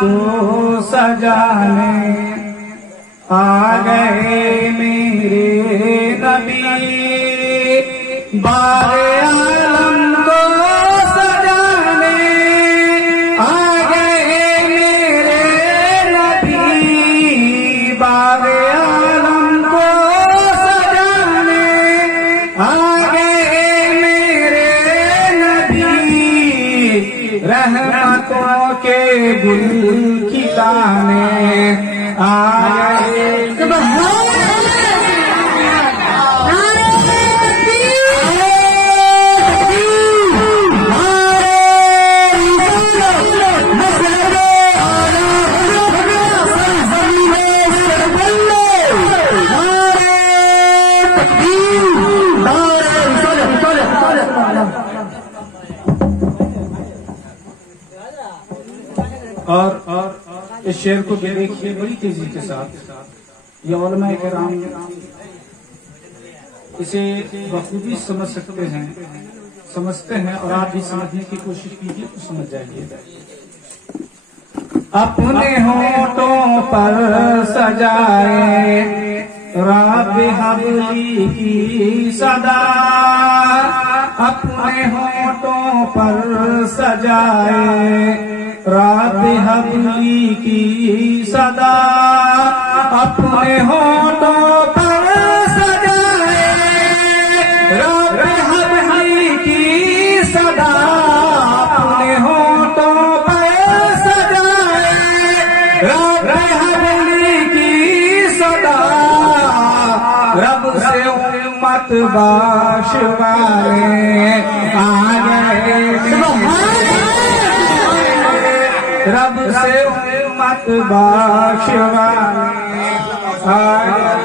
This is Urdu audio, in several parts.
کو سجانے آ گئے میرے نبی، باغ عالم کو سجانے آ گئے میرے نبی، باغ عالم کو سجانے آ گئے میرے نبی، رحمتوں کے گل کھلانے آئے۔ اور اس شعر کو بھی دیکھیے بڑی تیزی کے ساتھ، یہ علماء کرام اسے بخوبی سمجھتے ہیں اور آپ بھی سمجھنے کی کوشش کیجیے تو سمجھ جائیے۔ اپنے ہونٹوں پر سجائے رب حبلی کی صدا، اپنے ہونٹوں پر سجائے رب حبلی کی صدا، اپنے ہونٹوں پر سجائے رب حبلی کی صدا، اپنے ہونٹوں پر سجائے رب حبلی کی صدا، رب سے امت بخشوانے آ گئے، رب سے امت بخشوانے آ گئے۔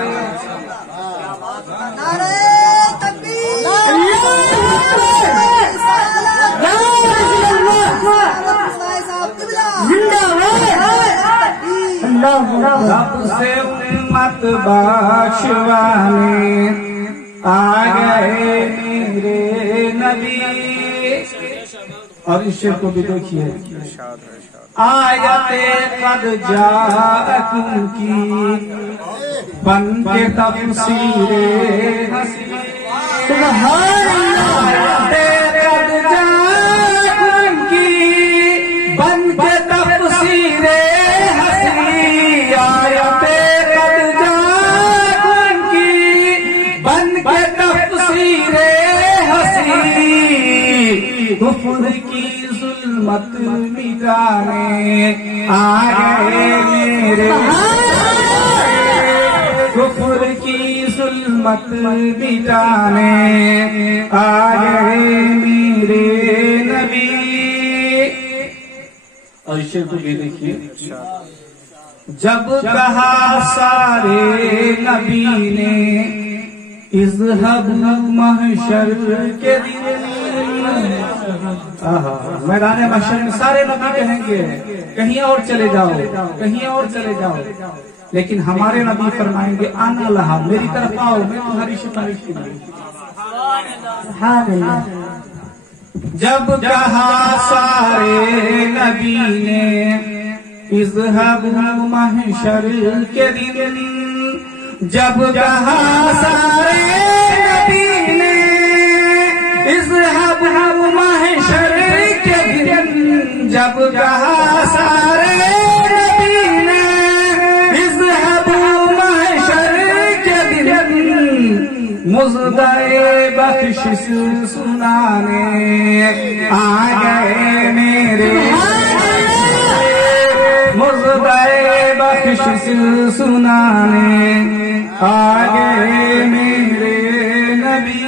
رب سے امت بخشوانے آ گئے میرے نبی۔ اور اس شعر کو بھی دیکھیے، آیت قد جاءکم کی بن کے تفسیر حسین، آیت قد جاءکم کی بن کے تفسیر حسین، آیت قد جاءکم کی بن کے تفسیر حسین، کفر کی ظلمت مٹانے آ گئے میرے، کفر کی ظلمت مٹانے آ گئے میرے نبی۔ اور اس شعر کو بھی دیکھیے، جب کہا سارے نبی نے اذهبوا محشر کے دن، میدان محشر میں سارے نبی کہیں گے کہیں اور چلے جاؤ، کہیں اور چلے جاؤ، لیکن ہمارے نبی فرمائیں گے انا لہا، میری طرف آؤ، میں تمہاری سفارش کے لیے۔ جب کہا سارے نبی نے اذهبوا محشر کے دن، جب کہا سارے نبی نے اذهبوا محشر کے دن، جب کہا سارے نبی نے اذهبوا محشر کے دن، مزدائے بخشش سنانے آ گئے میرے، مزدائے بخشش سنانے آ گئے میرے نبی۔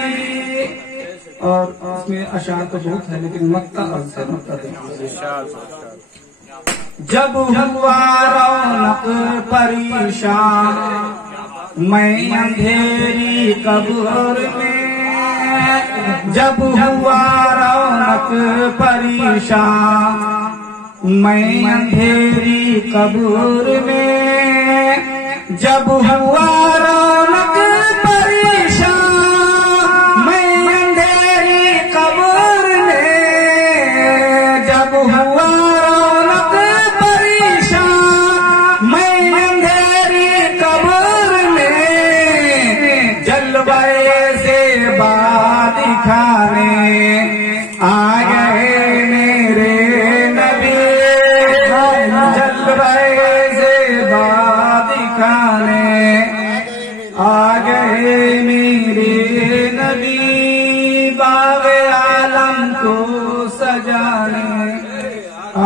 اور اس میں اشعار تو بہت ہے لیکن مقطع سے مقطع دیکھیے۔ جب ہوا رونق پریشان میں اندھیری قبر میں، جب ہوا رونق پریشان میں اندھیری قبر میں، جب ہوا رونق پریشان میں اندھیری قبر میں، جب ہوا رونق پریشان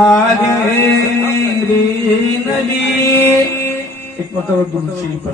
آگے میرے نبی. ایک مرتبہ درود شریف